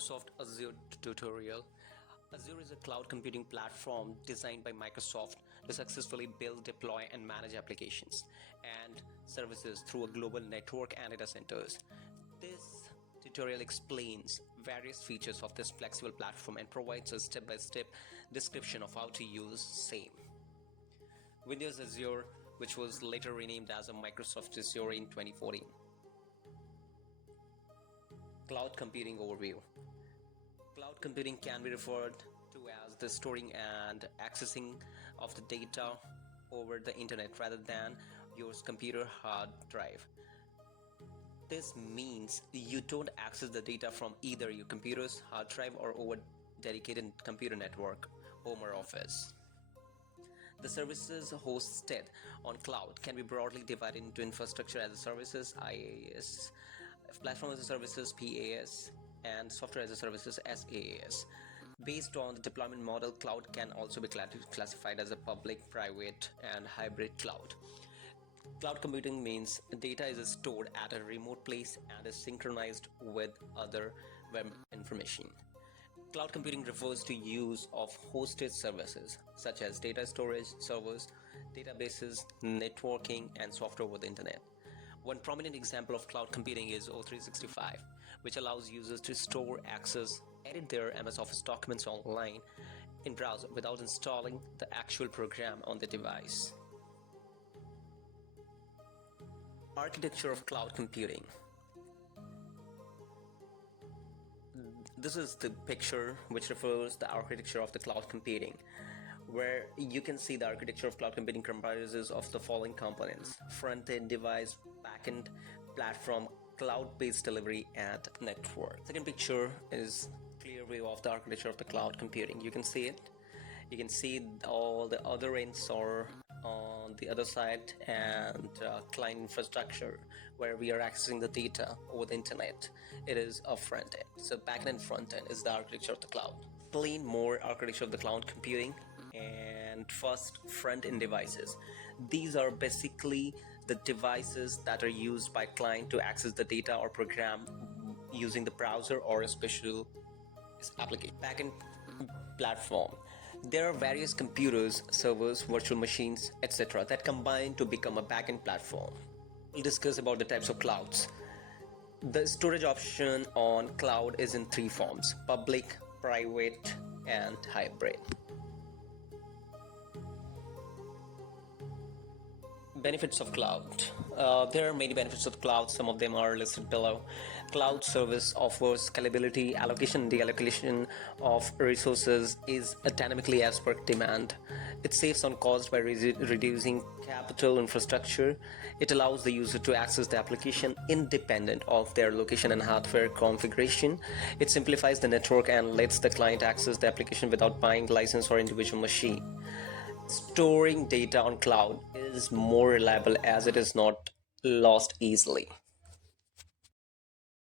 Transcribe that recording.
Microsoft Azure tutorial. Azure is a cloud computing platform designed by Microsoft to successfully build, deploy, and manage applications and services through a global network and data centers. This tutorial explains various features of this flexible platform and provides a step-by-step description of how to use same. Windows Azure, which was later renamed as a Microsoft Azure in 2014. Cloud computing overview. Cloud computing can be referred to as the storing and accessing of the data over the internet rather than your computer hard drive. This means you don't access the data from either your computer's hard drive or over dedicated computer network, home or office. The services hosted on cloud can be broadly divided into infrastructure as a services, IaaS, platform as a services, PaaS, and software as a services, SaaS. Based on the deployment model, cloud can also be classified as a public, private, and hybrid cloud. Cloud computing means data is stored at a remote place and is synchronized with other web information. Cloud computing refers to use of hosted services such as data storage, servers, databases, networking, and software over the internet. One prominent example of cloud computing is O365, which allows users to store, access, edit their MS Office documents online in browser without installing the actual program on the device. Architecture of cloud computing. This is the picture which refers the architecture of the cloud computing, where you can see the architecture of cloud computing comprises of the following components: front-end device, back-end platform, cloud-based delivery, and network. Second picture is clear view of the architecture of the cloud computing. You can see it. You can see all the other ends are on the other side, and client infrastructure where we are accessing the data over the internet. It is a front end. So back end and front end is the architecture of the cloud. Plain more architecture of the cloud computing. And first, front end devices. These are basically the devices that are used by client to access the data or program using the browser or a special application. Backend platform. There are various computers, servers, virtual machines, etc. that combine to become a backend platform. We'll discuss about the types of clouds. The storage option on cloud is in three forms: public, private, and hybrid. Benefits of cloud. There are many benefits of cloud. Some of them are listed below. Cloud service offers scalability, allocation and deallocation of resources is dynamically as per demand. It saves on cost by reducing capital infrastructure. It allows the user to access the application independent of their location and hardware configuration. It simplifies the network and lets the client access the application without buying license or individual machine. Storing data on cloud is more reliable as it is not lost easily.